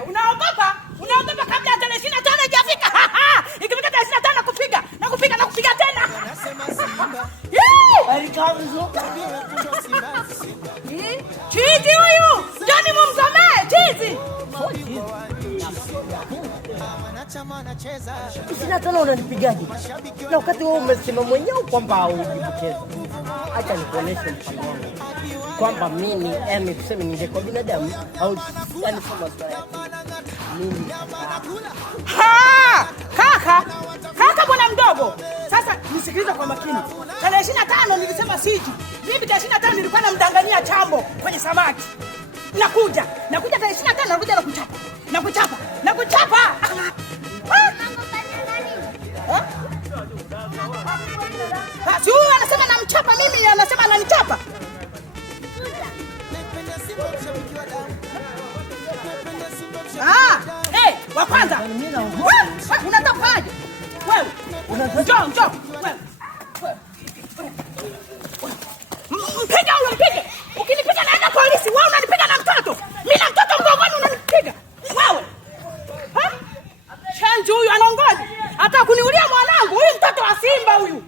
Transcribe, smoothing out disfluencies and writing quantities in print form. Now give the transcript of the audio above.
Unaogopa? Unaogopa kabla ya tarehe 25 haijafika? Ikifika tarehe 25 nakupiga tena. Chizi huyu. Joni mumzomee chizi. Sina tena unanipigaje? Na wakati wewe umesema mwenyewe kwamba haujibucheza. Acha nikuoneshe mfano wangu. Kwamba mimi yani tuseme ningekuwa binadamu au yani kama swala mimi. Kaka bwana mdogo. Sasa nisikilize kwa makini. Tarehe 25 nilisema siji. Mimi tarehe 25 nilikuwa namdanganyia Chambo kwenye samaki. Nakuja tarehe 25 nakuja nakuchapa. Si huyu anasema namchapa mimi, anasema ananichapa. Wa kwanza. Unatafaje? Wewe. Njoo. Wewe. Mpige. Ukinipiga naenda polisi. Wewe unanipiga na mtoto. Mimi na mtoto mgongoni unanipiga. Wewe. Chanjo huyu anaongoza. Hata kuniulia mwanangu. Huyu mtoto wa Simba huyu.